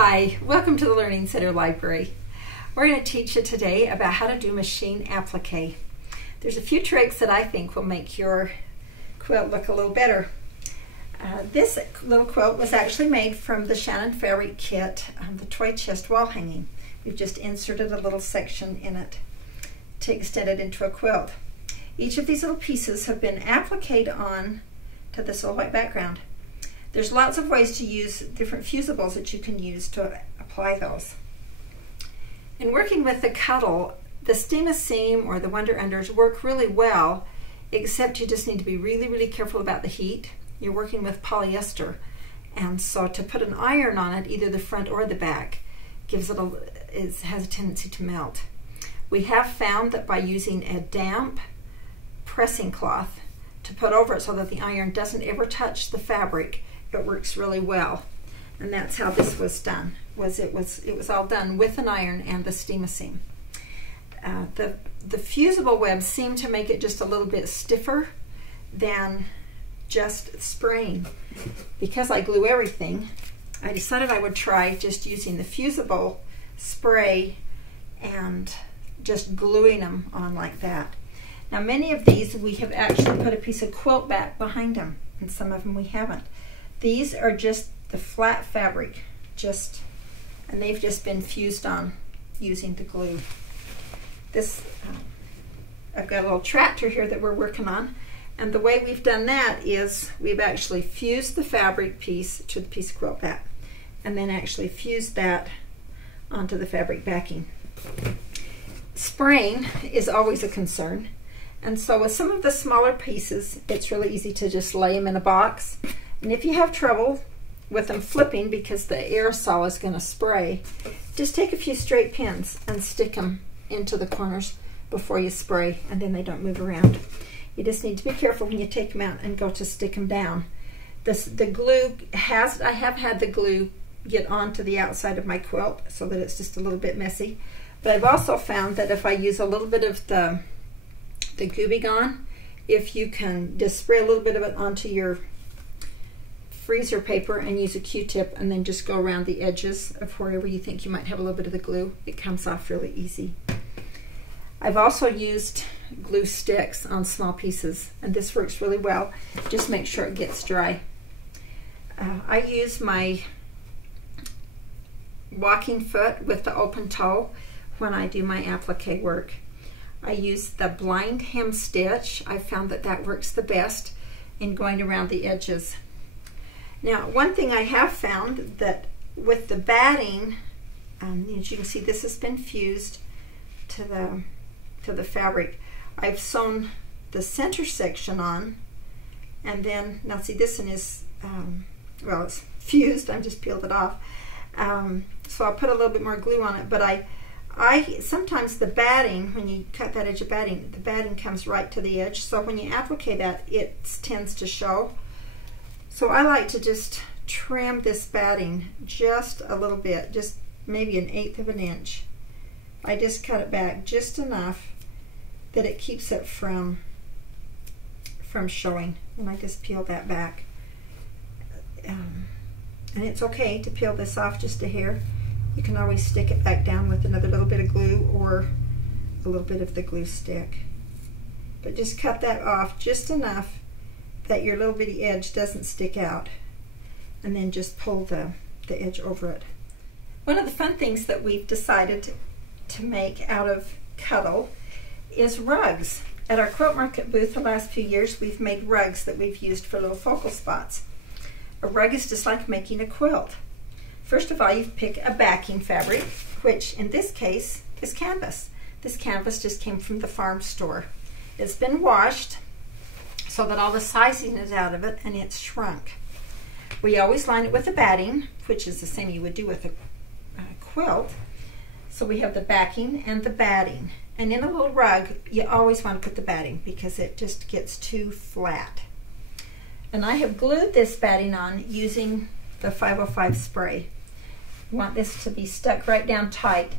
Hi, welcome to the Learning Center Library. We're going to teach you today about how to do machine applique. There's a few tricks that I think will make your quilt look a little better. This little quilt was actually made from the Shannon Fabric kit, the toy chest wall hanging. We've just inserted a little section in it to extend it into a quilt. Each of these little pieces have been appliqued on to this little white background. There's lots of ways to use different fusibles that you can use to apply those. In working with the cuddle, the steam seam or the Wonder Unders work really well, except you just need to be really careful about the heat. You're working with polyester, and so to put an iron on it, either the front or the back, has a tendency to melt. We have found that by using a damp pressing cloth to put over it so that the iron doesn't ever touch the fabric, it works really well. And that's how this was done. It was all done with an iron and the steam seam. The fusible webs seem to make it just a little bit stiffer than just spraying. Because I glue everything, I decided I would try just using the fusible spray and just gluing them on like that. Now many of these we have actually put a piece of quilt back behind them, and some of them we haven't. These are just the flat fabric, and they've just been fused on using the glue. This, I've got a little tractor here that we're working on, and the way we've done that is we've actually fused the fabric piece to the piece of quilt back, and then actually fused that onto the fabric backing. Spraying is always a concern, and so with some of the smaller pieces, it's really easy to just lay them in a box. And if you have trouble with them flipping because the aerosol is going to spray, just take a few straight pins and stick them into the corners before you spray, and then they don't move around. You just need to be careful when you take them out and go to stick them down. The glue I have had the glue get onto the outside of my quilt so that it's just a little bit messy. But I've also found that if I use a little bit of the Gooby Gone, if you can just spray a little bit of it onto your freezer paper and use a Q-tip and then just go around the edges of wherever you think you might have a little bit of the glue, it comes off really easy. I've also used glue sticks on small pieces, and this works really well. Just make sure it gets dry. I use my walking foot with the open toe when I do my applique work. I use the blind hem stitch. I found that that works the best in going around the edges. Now, one thing I have found that with the batting, as you can see, this has been fused to the fabric. I've sewn the center section on, and then, now see, this one is, well, it's fused. I just peeled it off. So I'll put a little bit more glue on it, but I sometimes the batting, when you cut that edge of batting, the batting comes right to the edge, so when you applique that, it tends to show. So I like to just trim this batting just a little bit, just maybe 1/8 of an inch. I just cut it back just enough that it keeps it from showing, and I just peel that back. And it's okay to peel this off just a hair. You can always stick it back down with another little bit of glue or a little bit of the glue stick. But just cut that off just enough that your little bitty edge doesn't stick out, and then just pull the edge over it. One of the fun things that we've decided to make out of cuddle is rugs. At our quilt market booth the last few years, we've made rugs that we've used for little focal spots. A rug is just like making a quilt. First of all, you pick a backing fabric, which in this case is canvas. This canvas just came from the farm store. It's been washed so that all the sizing is out of it and it's shrunk. We always line it with the batting, which is the same you would do with a quilt. So we have the backing and the batting. And in a little rug, you always want to put the batting because it just gets too flat. And I have glued this batting on using the 505 spray. You want this to be stuck right down tight.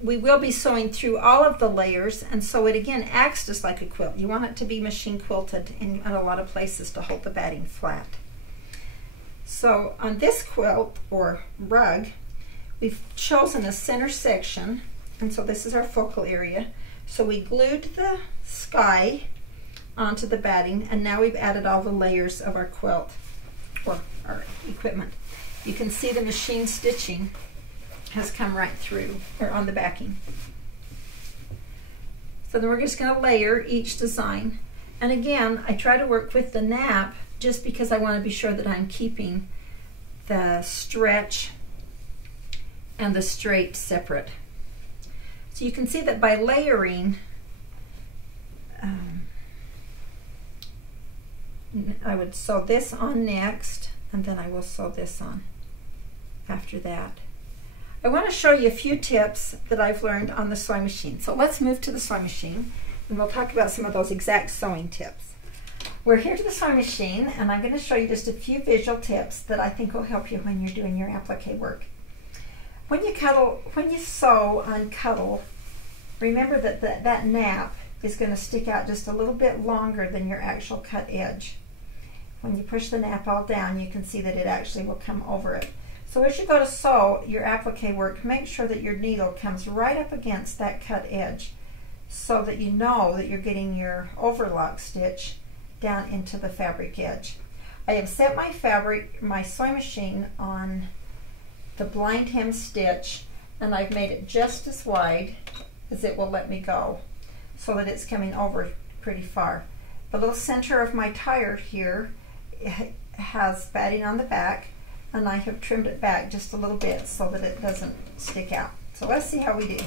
We will be sewing through all of the layers, and so it again acts just like a quilt. You want it to be machine quilted in a lot of places to hold the batting flat. So on this quilt or rug, we've chosen a center section, and so this is our focal area. So we glued the sky onto the batting, and now we've added all the layers of our quilt, or our equipment. You can see the machine stitching has come right through, or on the backing. So then we're just going to layer each design. And again, I try to work with the nap just because I want to be sure that I'm keeping the stretch and the straight separate. So you can see that by layering, I would sew this on next, and then I will sew this on after that. I want to show you a few tips that I've learned on the sewing machine. So let's move to the sewing machine, and we'll talk about some of those exact sewing tips. We're here to the sewing machine, and I'm going to show you just a few visual tips that I think will help you when you're doing your applique work. When you sew on cuddle, remember that that nap is going to stick out just a little bit longer than your actual cut edge. When you push the nap all down, you can see that it actually will come over it. So as you go to sew your applique work, make sure that your needle comes right up against that cut edge so that you know that you're getting your overlock stitch down into the fabric edge. I have set my sewing machine on the blind hem stitch, and I've made it just as wide as it will let me go so that it's coming over pretty far. The little center of my tire here has batting on the back, and I have trimmed it back just a little bit so that it doesn't stick out. So let's see how we do.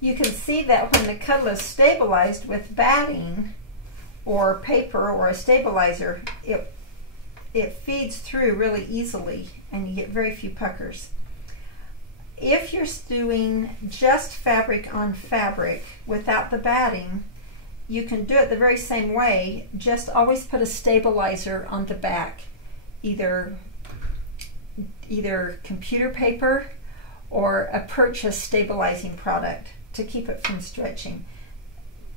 You can see that when the cuddle is stabilized with batting or paper or a stabilizer, it feeds through really easily and you get very few puckers. If you're doing just fabric on fabric without the batting, you can do it the very same way, just always put a stabilizer on the back, either computer paper or a purchased stabilizing product to keep it from stretching.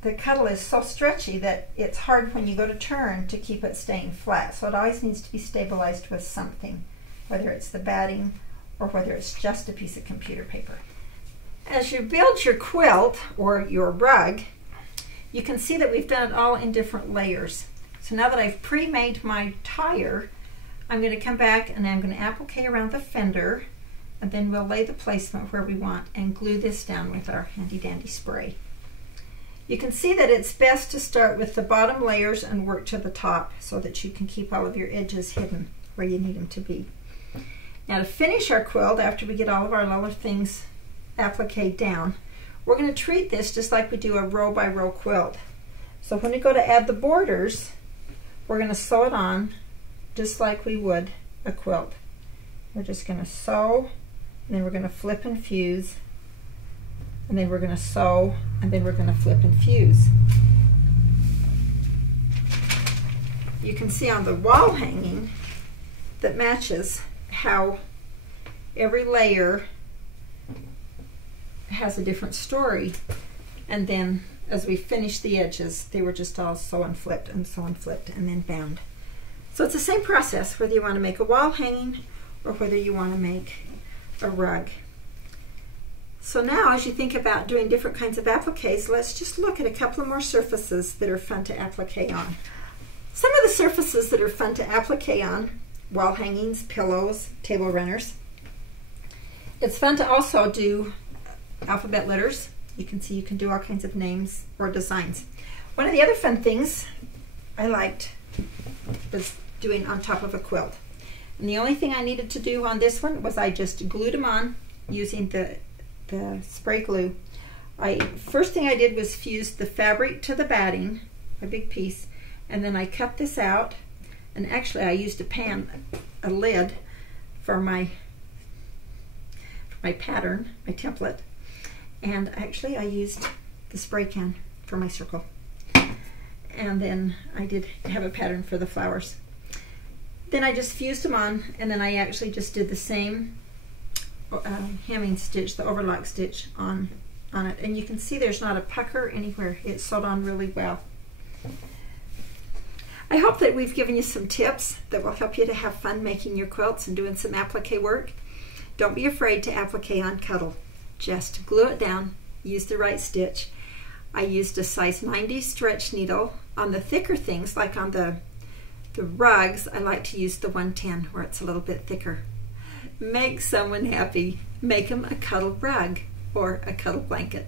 The cuddle is so stretchy that it's hard when you go to turn to keep it staying flat, so it always needs to be stabilized with something, whether it's the batting or whether it's just a piece of computer paper. As you build your quilt or your rug, you can see that we've done it all in different layers. So now that I've pre-made my tire, I'm going to come back and I'm going to applique around the fender, and then we'll lay the placement where we want and glue this down with our handy dandy spray. You can see that it's best to start with the bottom layers and work to the top so that you can keep all of your edges hidden where you need them to be. Now to finish our quilt, after we get all of our other things appliqued down, we're going to treat this just like we do a row by row quilt. So when we go to add the borders, we're going to sew it on just like we would a quilt. We're just going to sew, and then we're going to flip and fuse, and then we're going to sew, and then we're going to flip and fuse. You can see on the wall hanging that matches how every layer has a different story, and then as we finish the edges, they were just all sew and flipped and sew and flipped and then bound. So it's the same process whether you want to make a wall hanging or whether you want to make a rug. So now as you think about doing different kinds of appliques, let's just look at a couple of more surfaces that are fun to applique on. Some of the surfaces that are fun to applique on: wall hangings, pillows, table runners. It's fun to also do alphabet letters. You can see you can do all kinds of names or designs. One of the other fun things I liked was doing on top of a quilt. And the only thing I needed to do on this one was I just glued them on using the spray glue. First thing I did was fuse the fabric to the batting, a big piece, and then I cut this out, and actually I used a lid for my pattern, my template, and actually I used the spray can for my circle. And then I did have a pattern for the flowers. Then I just fused them on, and then I actually just did the same hemming stitch, the overlock stitch on it, and you can see there's not a pucker anywhere. It's sewed on really well. I hope that we've given you some tips that will help you to have fun making your quilts and doing some applique work. Don't be afraid to applique on cuddle. Just glue it down, use the right stitch. I used a size 90 stretch needle. On the thicker things, like on the rugs, I like to use the 110 where it's a little bit thicker. Make someone happy. Make them a cuddle rug or a cuddle blanket.